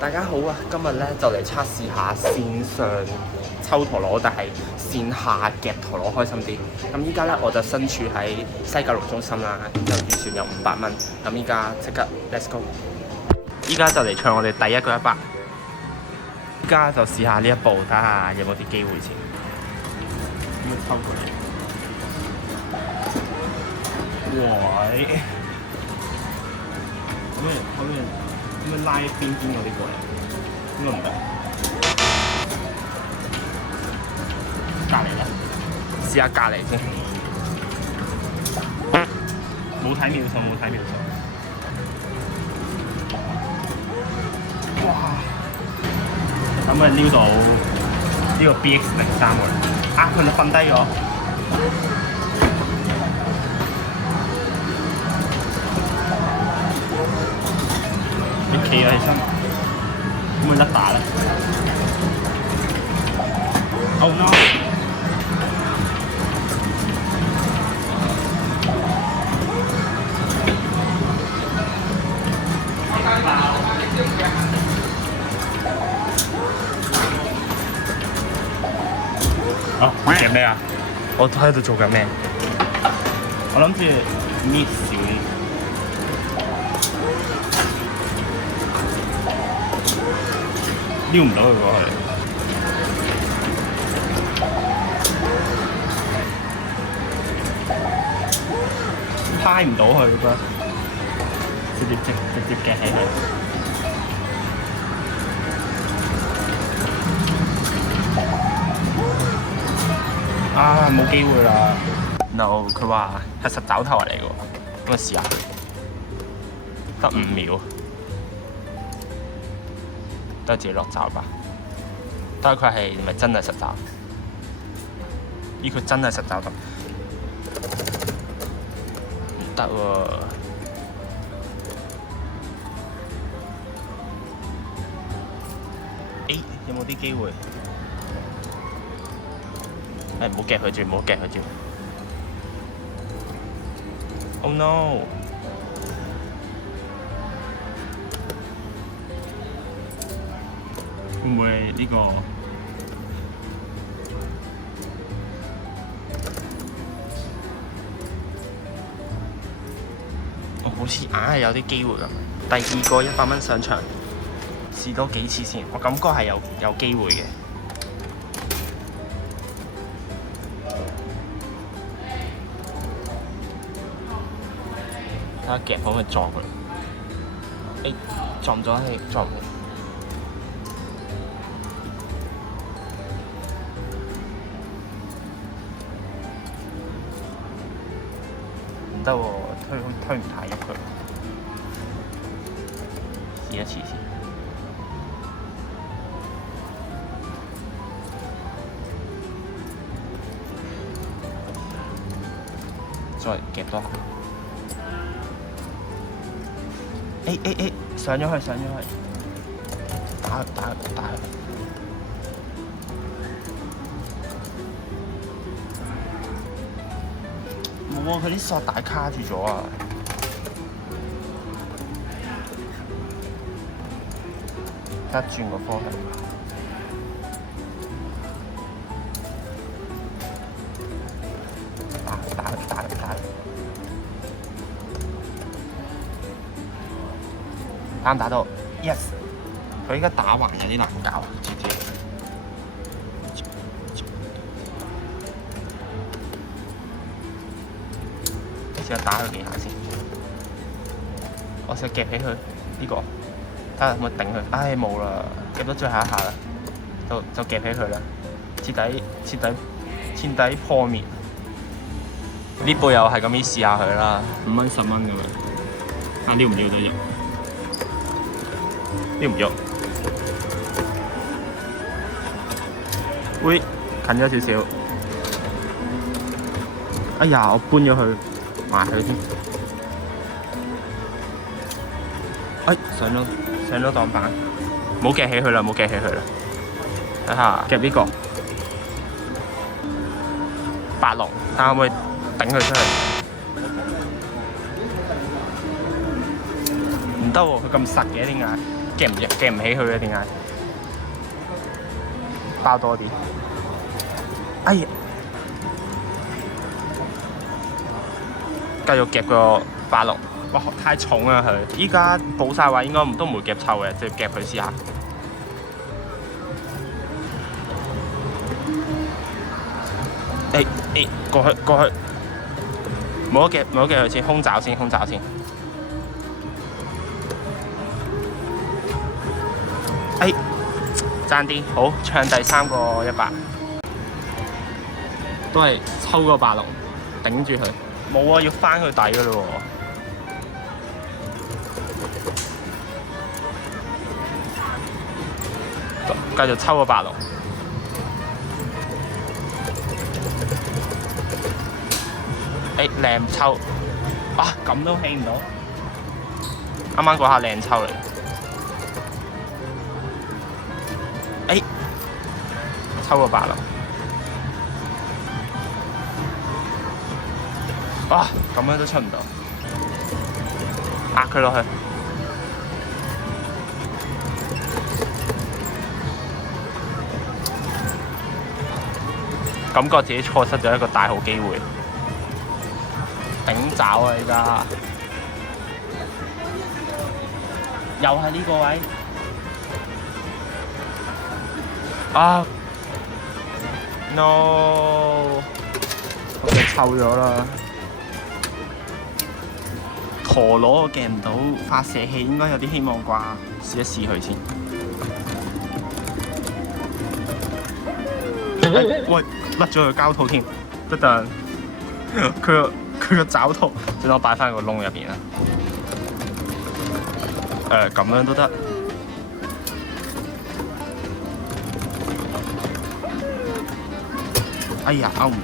大家好啊！今日咧就嚟測試下線上抽陀螺，但係線下夾陀螺開心啲。咁依家咧我就身處喺西九龍中心啦，就預算有500蚊。咁依家即刻 let's go！依家就嚟唱我哋第一個100。依家就試下呢一步，睇下有冇啲機會先。咁樣抽過嚟。喂！咁樣拉邊嗰啲過嚟，應該唔得。隔離啦，試下隔離先。冇睇秒數，冇睇秒數。哇！咁啊撩到呢個 BX03喎，啊佢就瞓低咗。企咗起身，會唔會甩打咧 ？Oh no！ 哦，夾咩啊？我喺度做緊咩？我諗住搣少啲。撩唔到佢過去，揩唔到佢㗎，直接夾起佢。啊，冇機會啦 ！No， 佢話係實爪頭嚟㗎喎，咁我試下，得5秒。都係自己落爪吧，睇下佢係咪真係實爪？咦，佢真係實爪頭，唔得喎！誒，有冇啲機會？誒，唔好夾佢住，唔好夾佢住。Oh no！會唔會呢個？我好似硬係有啲機會咁。第二個100蚊上場，試多幾次先。我感覺係有機會嘅。睇下夾可唔可以撞佢？誒，撞咗係撞唔到。唔得喎，推唔太入佢，試一次先。再夾多下。誒，上咗去，打佢。冇啊！佢啲索帶卡住咗啊！而家轉個方向，打佢！啱打到 ，yes！ 佢依家打橫有啲難搞啊，知唔知？試下打佢幾下先，我試下夾起佢呢個，睇下可唔可以頂佢。唉，冇啦，夾到最後一下啦，就夾起佢啦，徹底破滅。呢部又係咁樣試下佢啦，5蚊10蚊咁樣，睇撩唔撩得入？撩唔喐？會近咗少少。哎呀，我搬咗佢。埋佢添，上咗檔板，冇夾起佢啦，睇下夾呢個白龍，睇下可唔可以頂佢出去？唔得喎，佢咁實嘅點解？夾唔起佢嘅點解？包多啲。哎呀！繼續夾個八六，哇！太重啊佢！依家補晒位應該都唔會夾臭嘅，直接夾佢試下。過去，冇得夾佢先，空爪先。爭啲，好唱第3個100，都係抽個86頂住佢。冇啊，要翻佢底噶咯喎。繼續抽個86。靚抽，啊咁都起唔到。啱啱嗰下靚抽嚟。抽個86。哇！咁樣都出唔到，壓佢落去。感覺自己錯失咗一個大好機會。頂爪啊！依家又係呢個位。啊 ！No！ 我哋臭咗啦。陀螺我夾唔到，發射器應該有啲希望啩，試一試佢先。喂，甩咗個膠套添，得陣。佢個爪套，等我擺翻個窿入邊啦。咁樣都得。哎呀，勾唔到。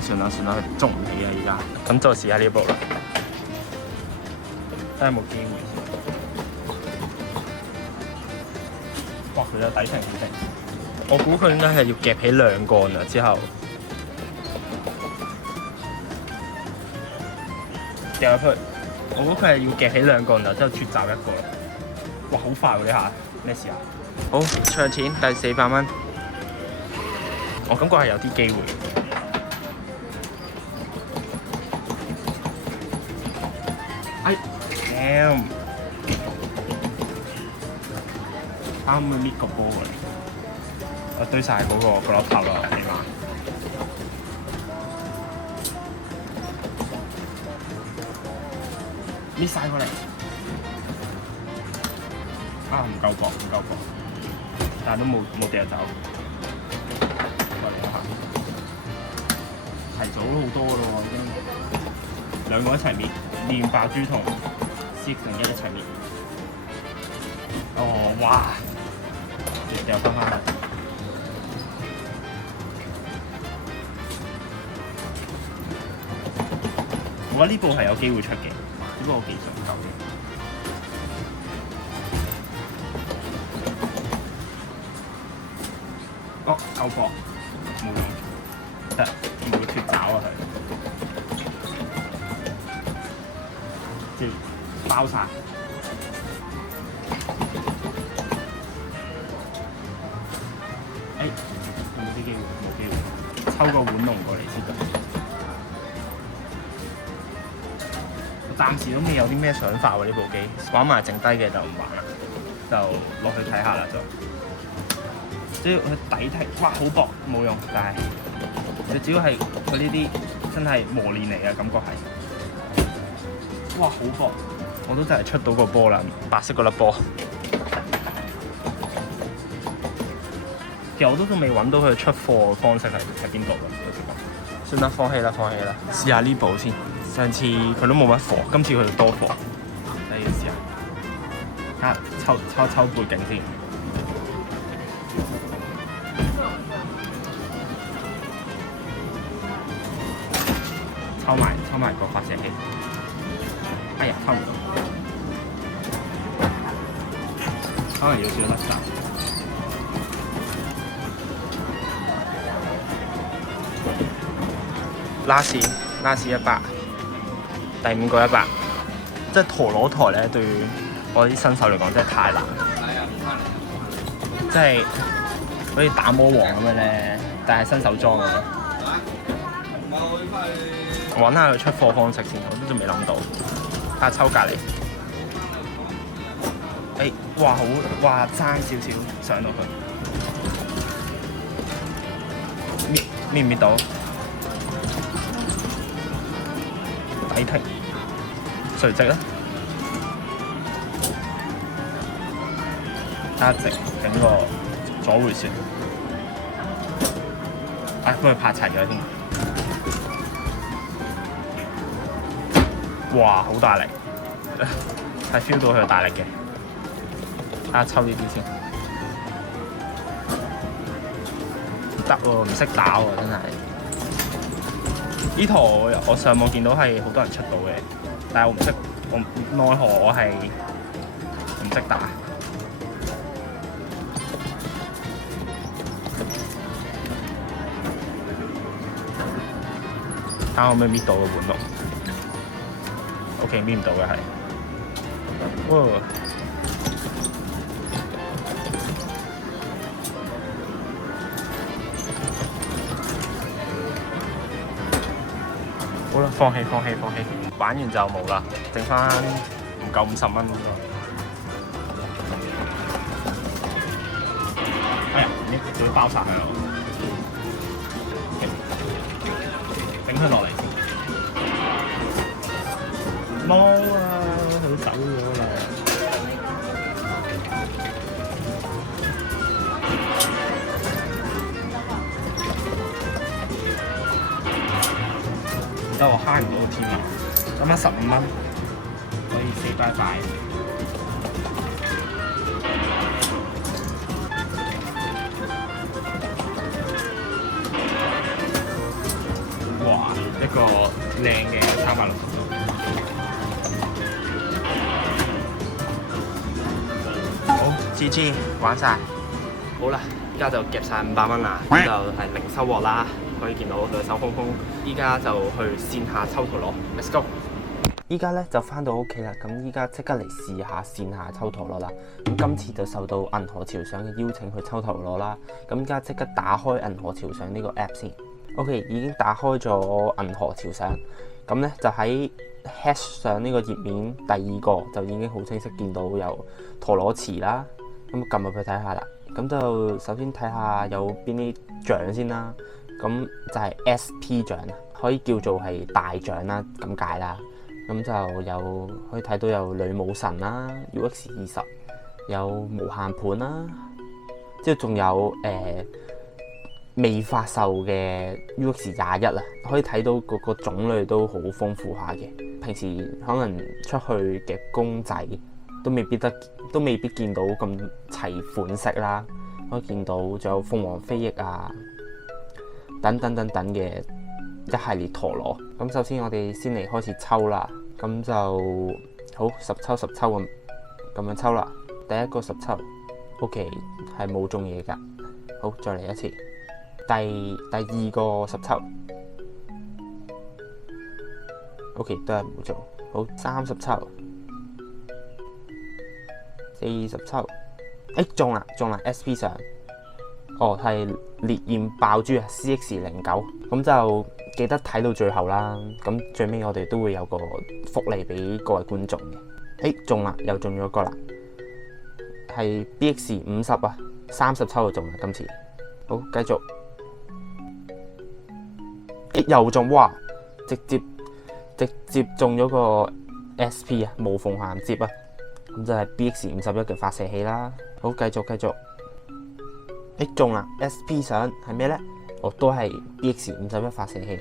算啦，捉唔起啊！而家咁就試下呢部啦，睇下有冇機會先。哇！佢有底層好定，我估佢應該係要夾起2個啊，之後掉入去。我估佢係要夾起2個啊，之後脫爪1個啦。哇！好快喎呢下，咩事啊？好，唱錢第400蚊，我感覺係有啲機會。damn！ 啱啱搣個波嚟，我堆晒嗰個角落頭落嚟嘛。搣晒過嚟。啊，唔夠薄，但係都冇掉走。過嚟一下，提早好多咯喎，已經2個一齊搣，練爆珠同1一齊搣。哦，哇！掉翻去。我覺得呢部係有機會出嘅，只不過我技術唔夠嘅。哦，夠薄，冇用，得唔會脫爪啊佢，即係包晒。有冇啲機會？冇機會，抽個碗籠過嚟先得。我暫時都未有啲咩想法喎呢部機，玩埋剩低嘅就唔玩啦，就落去睇下啦就。只要佢底剔，哇好薄冇用，但係你只要係佢呢啲真係磨練嚟嘅感覺係，哇好薄，我都真係出到個波啦，白色嗰粒波。其實我都仲未揾到佢出貨嘅方式喺邊度啦，算啦，放棄啦。試下呢部先，上次佢都冇乜貨，今次佢多貨，你要試下。啊，抽背景先。抽埋個發射器。哎呀，抽唔到，可能要少甩爪。拉斯100，第5個100。即係陀螺台咧，對於我啲新手嚟講真係太難。即係好似打魔王咁樣咧，但係新手裝啊！揾下佢出貨方式先，我都仲未諗到。睇下抽隔離。哇好，哇爭少少上到去，搣唔搣到？抵停，垂直啦，加直整個左迴旋，幫佢拍齊咗添。哇，好大力，係 feel 到佢有大力嘅。睇下抽呢啲先，得喎，唔識打喎，真係。呢台我上網見到係好多人出到嘅，但係我唔識，我奈何我係唔識打。睇下可唔可以搣到個玩龍 ？OK， 搣唔到嘅係。哇！好啦，放棄，玩完就冇啦，剩翻唔夠50蚊咁咯。哎呀，你仲要包晒佢咯，整佢落嚟先。冇啊，佢走咗啦。而家我慳唔到個添啊！咁啱15蚊，可以4拜拜。哇！一個靚嘅360度。好 ，GG 玩晒。好啦，依家就夾晒500蚊啦，咁就係零收穫啦。可以見到佢手空空，依家就去線下抽陀螺 ，Let's go！ 依家咧就翻到屋企啦，咁依家即刻嚟試下線下抽陀螺啦。咁今次就受到銀河潮上嘅邀請去抽陀螺啦。咁依家即刻打開銀河潮上呢個 app 先。OK， 已經打開咗銀河潮上，咁咧就喺 hash 上呢個頁面第2個就已經好清晰見到有陀螺池啦。咁撳入去睇下啦。咁就首先睇下有邊啲獎先啦。咁就係 SP 獎，可以叫做係大獎啦，咁解啦。咁就有可以睇到有女武神啦 ，UX20，有無限盤啦，之後仲有未發售嘅 UX21啦，可以睇到個種類都好豐富下嘅。平時可能出去嘅公仔都未必見到咁齊款式啦，可以見到仲有鳳凰飛翼啊。等嘅一系列陀螺，咁首先我哋先嚟開始抽啦，咁就好10抽咁樣抽啦。第一個10抽 ，OK 係冇中嘢㗎，好再嚟一次。第二個10抽 ，OK 都係冇中，好30抽，40抽，中啦 SP 上。哦，係烈焰爆珠啊 CX09， 咁就記得睇到最後啦。咁最尾我哋都會有個福利俾各位觀眾嘅。中啦，又中咗個啦，係 BX50啊，30抽就中啦今次。好，繼續。又中，哇！直接中咗個 SP 啊，無縫銜接啊，咁就係 BX51嘅發射器啦。好，繼續。中啦 ！SP 相係咩咧？都係 BX51發射器。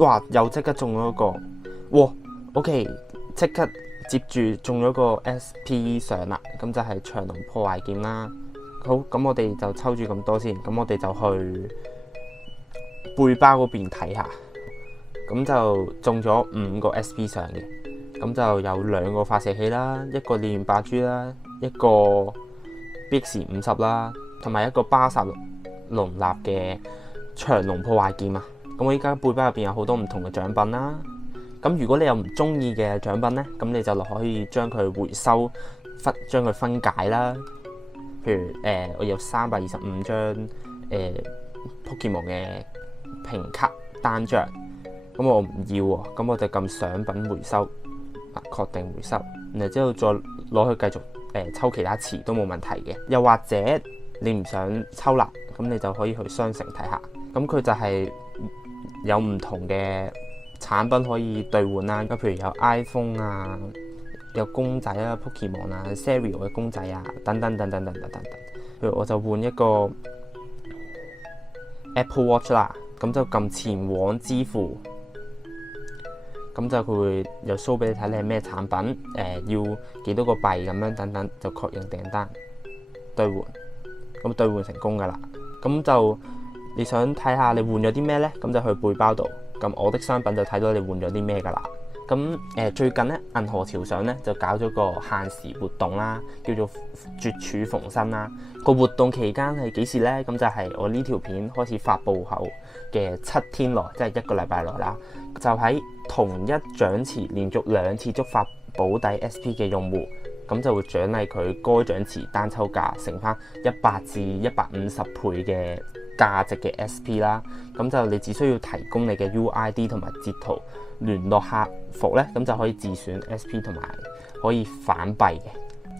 哇！又即刻中咗一個，哇 ！OK， 即刻接住中咗個 SP 相啦。咁就係長龍破壞劍啦。好，咁我哋就抽住咁多先。咁我哋就去背包嗰邊睇下。咁就中咗5個 SP 相嘅。咁就有2個發射器啦，一個烈焰爆珠啦，一個 BX50啦，同埋一個巴薩龍立嘅長龍破壞劍啊！咁我依家背包入邊有好多唔同嘅獎品啦。咁如果你有唔中意嘅獎品呢，咁你就可以將佢回收，將佢分解啦。譬如我有325張Pokemon 嘅評卡單張，咁我唔要喎，咁我就撳賞品回收，確定回收，然後之後再攞去繼續抽其他詞都冇問題嘅。又或者你唔想抽啦，咁你就可以去商城睇下，咁佢就係有唔同嘅產品可以兌換啦。咁譬如有 iPhone 啊，有公仔啊 Pokemon 啊 Cereal 嘅公仔啊，等等等等等等等等。譬如我就換一個 Apple Watch 啦，咁就撳前往支付，咁就佢會又 show 俾你睇你係咩產品，要幾多個幣咁樣等等，就確認訂單兌換，咁兌換成功噶啦。咁就你想睇下你換咗啲咩呢？咁就去背包度，咁我的商品就睇到你換咗啲咩噶啦。咁最近咧，銀河潮上咧就搞咗個限時活動啦，叫做絕處逢生啦。個活動期間係幾時呢？咁就係我呢條片開始發布後嘅7天內，即係1個禮拜內啦。就喺同一獎池連續2次觸發保底 SP 嘅用戶，咁就會獎勵佢該獎池單抽價乘翻100至150倍嘅價值嘅 SP 啦。咁就你只需要提供你嘅 UID 同埋截圖聯絡客服咧，咁就可以自選 SP 同埋可以反幣嘅。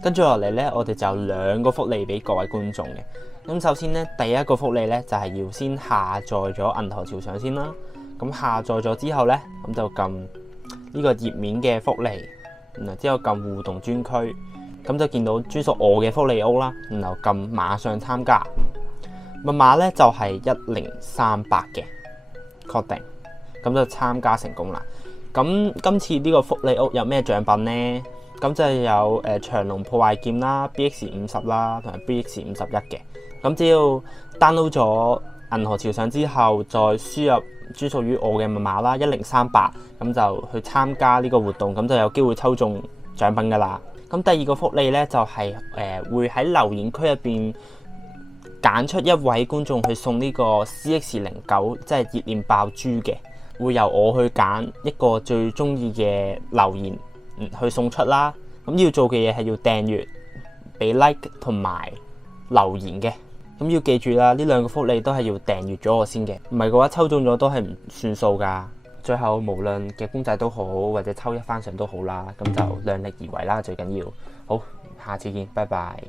跟住落嚟咧，我哋就有2個福利俾各位觀眾嘅。咁首先咧，第一個福利咧就係要先下載咗銀河潮上先啦。咁下載咗之後咧，咁就撳呢個頁面嘅福利，然後之後撳互動專區，咁就見到專屬我嘅福利屋啦。然後撳馬上參加，密碼咧就係1038嘅，確定，咁就參加成功啦。咁今次呢個福利屋有咩獎品呢？咁就有長龍破壞劍啦、BX50 啦同埋 BX51嘅。咁只要 download 咗銀河潮上之後，再輸入專屬於我嘅密碼啦1038，咁就去參加呢個活動，咁就有機會抽中獎品噶啦。咁第二個福利呢，就係會喺留言區入邊揀出一位觀眾去送呢個 CX09，即係熱戀爆珠嘅。會由我去揀一個最中意嘅留言去送出啦。咁要做嘅嘢係要訂閱、俾 like 同埋留言嘅。咁要記住啦，呢2個福利都係要訂閱咗我先嘅，唔係嘅話抽中咗都係唔算數㗎。最後無論嘅公仔都好，或者抽一番賞都好啦，咁就量力而為啦，最緊要。好，下次見，拜拜。